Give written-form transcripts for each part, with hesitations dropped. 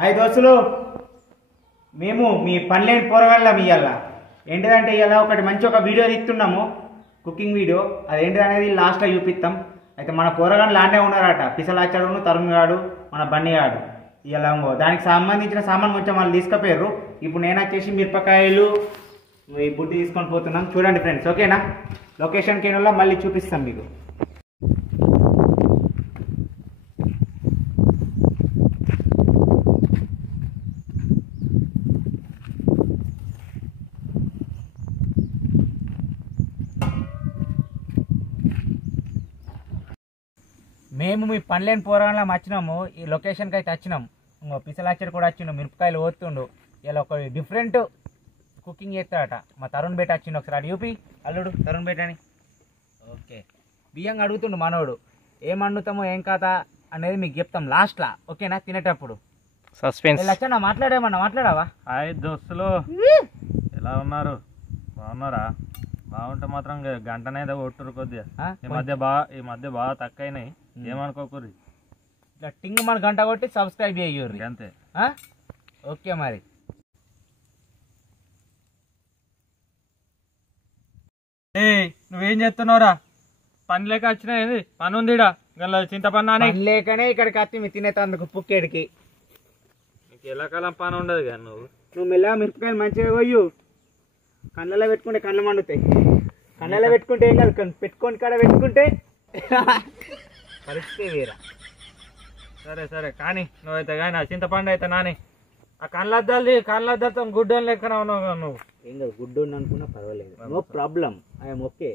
Hi దోస్తులు, మేము మీ పనిలేని పోరగాళ్ళం ఇవాళ. ఏంటిదంటే ఇవాళ మంచి ఒక వీడియో తీస్తున్నాము, కుకింగ్ వీడియో. అదేంటిది అనేది లాస్ట్లో చూపిస్తాం. అయితే మన పోరగాళ్ళు లాండే ఉన్నారట, పిసలాచాడును, తరుణ్ గాడు, మన బన్నీ గాడు. ఇలా దానికి సంబంధించిన సామాన్ కొంచెం వాళ్ళు తీసుకుపోయారు. ఇప్పుడు నేను వచ్చేసి మిరపకాయలు ఈ బుడ్డి తీసుకొని పోతున్నాం. చూడండి ఫ్రెండ్స్, ఓకేనా? లొకేషన్కి వెళ్ళి మళ్ళీ చూపిస్తాం మీకు. మేము మీ పనిలేని పోరాళ్ళం వచ్చినాము. ఈ లొకేషన్కి అయితే వచ్చినాం. పిసలాచర్ కూడా వచ్చిండు, మిరపకాయలు ఓతుండు. ఇలా ఒక డిఫరెంట్ కుకింగ్ చేస్తాడట. మా తరుణ్ బేట వచ్చిండు. ఒకసారి అడి చూపి అల్లుడు, తరుణ్ బేట అని. ఓకే, బియ్యంగా అడుగుతుండు మనోడు. ఏం వండుతామో ఏం కాదా అనేది మీకు చెప్తాం లాస్ట్లా, ఓకేనా? తినేటప్పుడు సస్పెన్స్. లచ్చన్న మాట్లాడావా? హాయ్ దోస్తులు, ఎలా ఉన్నారు? బాగున్నారా? బాగుంటే మాత్రం గంటనేదో కొట్టురు కొద్దిగా. ఈ మధ్య బాగా తక్కువైనాయి, ఏమనుకోకూరి. ఇట్లా టింగ్ మన గంట కొట్టి సబ్స్క్రైబ్ చేయరు అంతే. ఓకే మరి. నువ్వేం చేస్తున్నావురా? పని లేక వచ్చినాయి, పని ఉందిడా చింతపన్నా లేకనే ఇక్కడికి వచ్చి మీ తినేతందుకు పుక్కేడికి. నీకు ఎలా కాలం పని ఉండదు కదా. నువ్వు మెల్లగా మిరపకాయలు మంచిగా కొయ్యు. కళ్ళలో పెట్టుకుంటే కళ్ళు మండుతాయి. కళ్ళలో పెట్టుకుంటే ఏం కాదు, పెట్టుకొని కాడ పెట్టుకుంటే పరిస్థితి వేరా. సరే సరే కానీ నువ్వైతే కానీ ఆ చింతపండు అయితే నాని ఆ కళ్ళద్దాలతో గుడ్డని లెక్కన ఉన్నావు నువ్వు. ఏం కాదు, గుడ్డు అనుకున్నా పర్వాలేదు, no problem, I'm okay.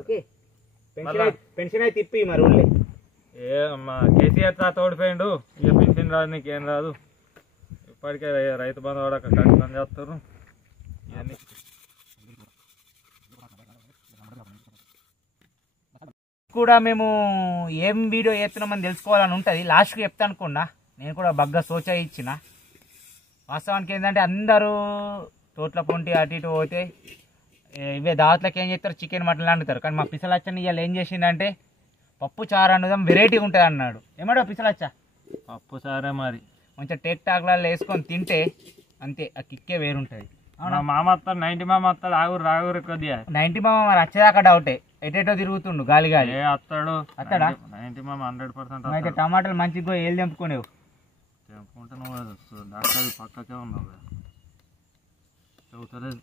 Okay, pension అయితే తిప్పి మరి ఊళ్ళే. మా కేసీఆర్ తాత ఓడిపోయిండు, ఇక పెన్షన్ రాదు, నీకేం రాదు. ఇప్పటికే రైతు బంధు కూడా కష్టం చేస్తారు. ఇవన్నీ కూడా మేము ఏం వీడియో చేస్తున్నామని తెలుసుకోవాలని ఉంటుంది. లాస్ట్కి చెప్తా అనుకున్నా, నేను కూడా బగ్గా సోచా ఇచ్చిన. వాస్తవానికి ఏంటంటే అందరూ తోట్ల పొంటి అటు ఇటు పోతే ఇవే దావత్లకి ఏం చేస్తారు, చికెన్ మటన్ వండుతారు. కానీ మా పిసలచ్చని ఇవాళ ఏం చేసిందంటే పప్పు చారు వండుదాం, వెరైటీగా ఉంటుంది అన్నాడు. ఏమాడో పిసలచ్చ? పప్పు చారే మరి కొంచెం టేక్ టాక్లలో వేసుకొని తింటే అంతే, ఆ కిక్కే వేరుంటుంది. మామ వస్తాడు, 90 మామ వస్తాడు. ఆగురు కొద్దిగా 90 మామ మరి వచ్చేదాకా డౌటే, ఎటేటో తిరుగుతుండు గాలి వస్తాడా 90 మామ 100%. అయితే టమాటాలు మంచిగా ఏళ్ళు తెంపుకునేవు. తెంపుకుంటే నువ్వు డాక్టర్ పక్కకే ఉన్నావు చదువుతలేదు.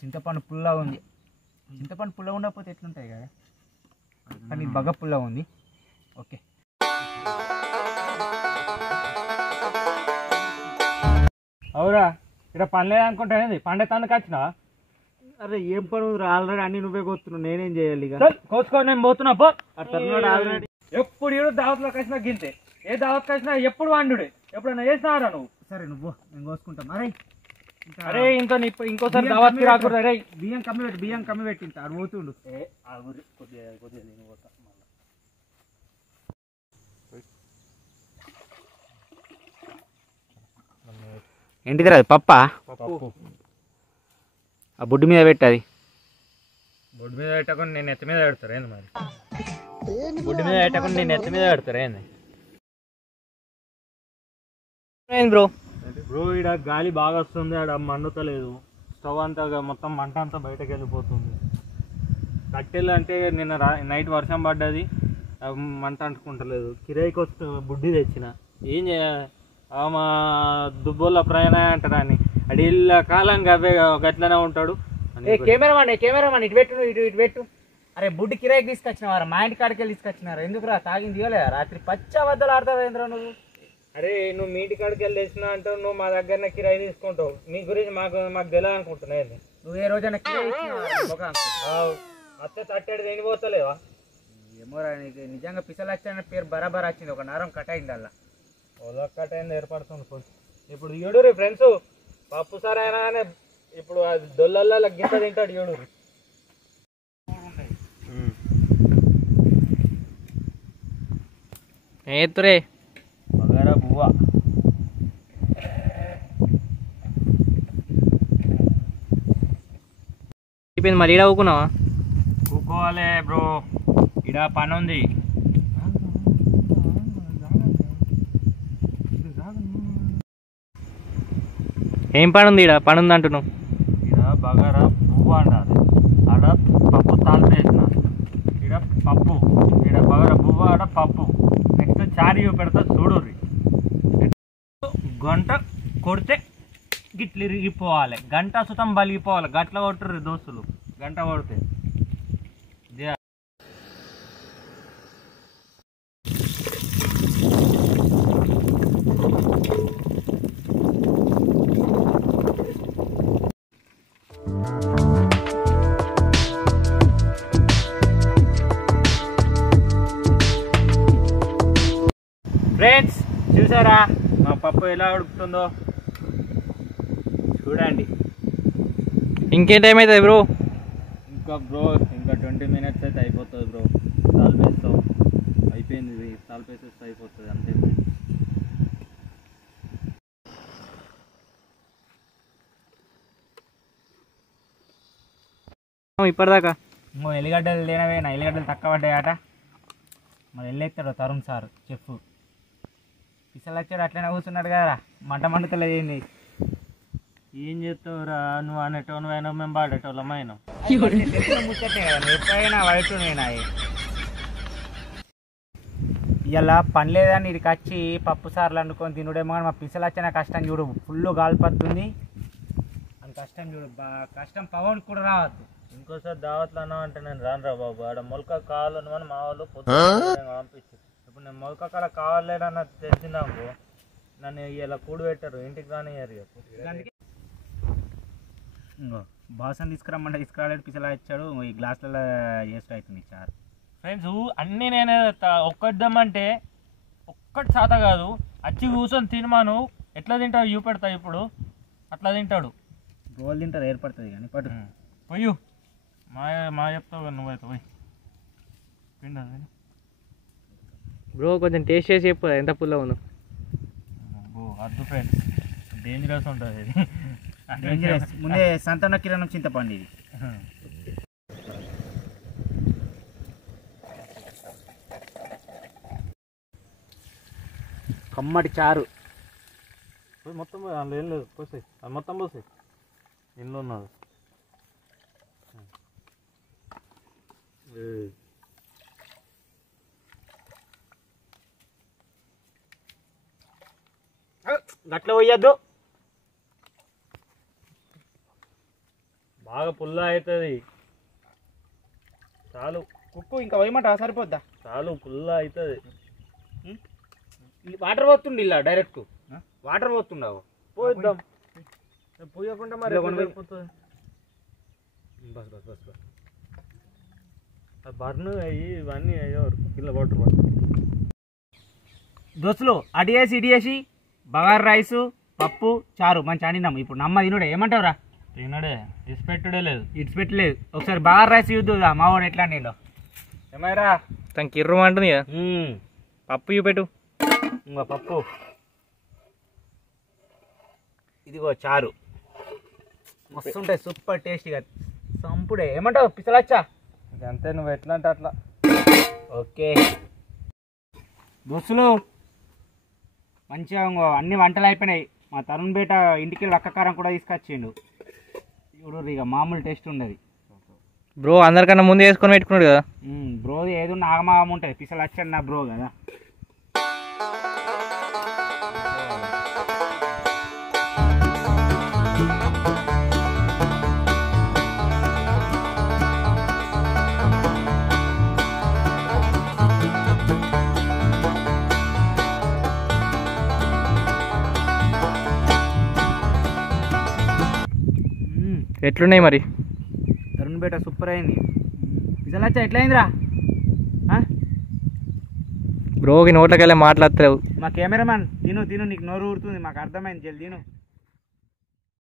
చింతపండు పుల్లగా ఉంది. చింతపండు పుల్లగా ఉండకపోతే ఎట్లుంటాయి కదా, కానీ బాగా పుల్లగా ఉంది. ఓకే, అవురా ఇక్కడ పని లేదనుకుంటా, పండే తందుకు వచ్చినా? అరే ఏం పని ఉంది, ఆల్రెడీ అన్ని నువ్వే కోస్తున్నావు, నేనేం చేయాలి? కోసుకొని నేను పోతున్నా పో. ఆల్రెడీ ఎప్పుడు ఏడు దావత్లోకి వచ్చినా గింతే, ఏ దావత్కి వచ్చినా ఎప్పుడు వండుడే. ఎప్పుడైనా చేసినారా నువ్వు? సరే నువ్వు నేను కోసుకుంటాం. అరే అరే ఇంకా ఇంకోసారి దావత్కి రాకూడదు. అరే బియ్యం కమ్మి పెట్టి ఇంత అది పోతుండు. కొద్దిగా నేను పోతా. ఏంటిది అది? పప్పా? ఆ బుడ్డి మీద పెట్టది. బొడ్డు మీద పెట్టకుండా నేను ఎత్తి మీద పెడతారు ఏంది మరి? బొడ్డు మీద పెట్టకుండా నేను ఎత్తి మీద పెడతారు ఏంది బ్రో? ఈడ గాలి బాగా వస్తుంది, ఆడ మండుతలేదు. స్టవ్ అంతా మొత్తం మంట అంతా బయటకు వెళ్ళిపోతుంది. కట్టెలు అంటే నిన్న నైట్ వర్షం పడ్డది, మంట అంటుకుంటలేదు. కిరాయికి వస్తు బుడ్డి తెచ్చిన, ఏం చేయాలి? మా దుబ్బోళ్ళ ప్రయాణం అంటారా అని అడిళ్ళ కాలం అవే గట్లనే ఉంటాడు. కెమెరామాన్ ఇటు పెట్టు. అరే బుడ్డి కిరాయికి తీసుకొచ్చినవారా? మా ఇంటి కాడికి వెళ్ళి తీసుకొచ్చినారా? ఎందుకురా తాగింది ఇవ్వలేదా? రాత్రి పచ్చ వద్దలు ఆడతావు ఏంద్రా నువ్వు? అరే నువ్వు మీ ఇంటి కాడికి వెళ్ళి తెచ్చినా అంటావు, నువ్వు మా దగ్గర కిరాయి తీసుకుంటావు. నీ గురించి మాకు తెలియదు అనుకుంటున్నాయి. నువ్వు ఏ రోజైనా అత్తే తట్టేది తినిపోతలేవా? ఏమోరా, నిజంగా పిసలచ్చన్న పేరు బరాబర్ వచ్చింది. ఒక నరం కట్ అయింది అలా, కట్ అయింది ఏర్పడుతుంది కొంచెం. ఇప్పుడు ఏడురి ఫ్రెండ్స్, పప్పు సార్ అయినా కానీ ఇప్పుడు అది దొల్లల్లో గింత తింటాడు. ఏడురి ఏతురే బగారా బువ్వ. మరి ఈడ ఊకున్నావా? కూకోవాలి బ్రో, ఈడ పని ఉంది. ఏం పని ఉంది ఇక్కడ? పని ఉంది అంటున్నావు. ఇక్కడ బగారా పువ్వు అండాలి, ఆడ పప్పు తాలింపు వేసిన, ఇక్కడ పప్పు, ఇక్కడ బగారా పువ్వు, ఆడ పప్పు. నెక్స్ట్ చారీ పెడతా చూడుర్రి. గంట కొడితే గిట్లు ఇరిగిపోవాలి, గంట సుతం బలిగిపోవాలి. గట్ల కొట్టుర్రి దోస్తులు, గంట కొడితే. ఫ్రెండ్స్ చూసారా మా పప్పు ఎలా ఉడుకుతుందో చూడండి. ఇంకేం టైం అవుతుంది బ్రో? ఇంకా 20 minutes అయితే అయిపోతుంది బ్రో. తాలిపేస్తాం, అయిపోయింది. ఇది తాలిపేసేస్తే అయిపోతుంది అంతే. ఇప్పటిదాకా ఇంకో ఎల్లిగడ్డలు లేనవే, నా ఎల్లిగడ్డలు తక్కువ పడ్డాయట. మరి వెళ్ళేస్తాడు తరుణ్ సార్ చెఫ్. పిసలు వచ్చాడు అట్లనే కూర్చున్నాడు కదా, మంట మండుతలేదు ఏంది? ఏం చేస్తావురా, నువ్వు అనేటోను అయినా మేము పాడేటోళ్ళం అయినా. ముచ్చటే కదా, ఎప్పుడైనా వైట్ నేనా ఇలా పని లేదని ఇక్కడికి వచ్చి పప్పు సార్లు వండుకొని తినుడేమో. కానీ మా పిసలు వచ్చిన కష్టం చూడు, ఫుల్ గాలిపత్తుంది అని. కష్టం చూడు, కష్టం పవన్ కూడా రావద్దు. ఇంకోసారి దావత్లు అన్నావు అంటే నేను రానురా బాబు. ఆడ మొలక కావాలని మనం మా వాళ్ళు పంపించి, ఇప్పుడు నేను మొలక కాల కావాలేడన్న తెలిసిందాకు నన్ను ఇలా కూడి పెట్టారు, ఇంటికి రానియ్యారు. ఇంకో బాసం తీసుకురమ్మంటే తీసుకురాలేడు, పిసలా ఇచ్చాడు. ఈ గ్లాసులలో చేస్తూ అవుతుంది చారు. ఫ్రెండ్స్ అన్నీ నేనే ఒక్కద్దామంటే ఒక్కటి శాత కాదు, వచ్చి కూర్చొని తినమాను. ఎట్లా తింటావు చూపెడతా ఇప్పుడు, అట్లా తింటాడు. గోల్ తింటారు ఏర్పడుతుంది కానీ పట్టు పోయు మా చెప్తావు కదా నువ్వైతే పోయి పిండి. బ్రో కొంచెం టేస్ట్ చేసి చెప్పు ఎంత పుల్ల ఉందో. అద్దు ఫ్రెండ్స్, డేంజరస్ ఉంటుంది ఇది. డేంజరస్. ముందే సంతాన కిరణం చింతపండు ఇది. కమ్మటి చారు మొత్తం అందులో ఏం లేదు, పోసాయి అది మొత్తం పోసాయి. ఇంట్లో ఉన్నది గట్ల పోయద్దు, బాగా పుల్ల అవుతుంది. చాలు కుక్కు ఇంకా పోయమంటా సరిపోద్దా? చాలు పుల్ల అవుతుంది. వాటర్ పోతుండి ఇలా డైరెక్ట్ వాటర్ పోతుండవు. పోయిద్దాం, పోయకుండా మరి వెళ్ళిపోతుంది. Bus bus bus bus burn అయ్యి ఇవన్నీ అయ్యేవారు కిలో వాటర్ పడుతుంది. దోస్తులు అడిగేసి ఇడిగేసి బగారు రైసు పప్పు చారు మంచి వండినాము. ఇప్పుడు నమ్మ తినుడే ఏమంటావురా? తినడే ఇడిచిపెట్టుడే లేదు, ఇడిచిపెట్టలేదు. ఒకసారి బగారు రైస్ చూద్దా మా వాడు ఎట్లా నేను ఏమైరా తనకి కిర్రు అంటుంది కదా. పప్పు చూపెట్టు. ఇంకో పప్పు, ఇదిగో చారు. మస్తు ఉంటాయి, సూపర్ టేస్టీగా సంపుడే. ఏమంటావు పిసలచ్చా? అంతే, నువ్వు ఎట్లా అంటే అట్లా. ఓకే దోస్తులు మంచిగా అన్ని వంటలు అయిపోయినాయి. మా తరుణ్ బేట ఇంటికి లక్కకారం కూడా తీసుకొచ్చిండు. ఇప్పుడు ఇక మామూలు టేస్ట్ ఉండదు. బ్రో అందరికన్నా ముందు వేసుకొని పెట్టుకున్నాడు కదా బ్రోది ఏదో నాగమాగం ఉంటుంది. పిసలు వచ్చాడు నా బ్రో కదా. ఎట్లున్నాయి మరి? తరుణ్ బేట సూపర్ అయింది. పిసలు వచ్చా ఎట్లయిందిరా? బ్రోకి నోట్లకెళ్ళి మాట్లాడలేవు. మా కెమెరామ్యాన్ తిను తిను, నీకు నోరు ఊరుతుంది, మాకు అర్థమైంది. జల్దీ తిను.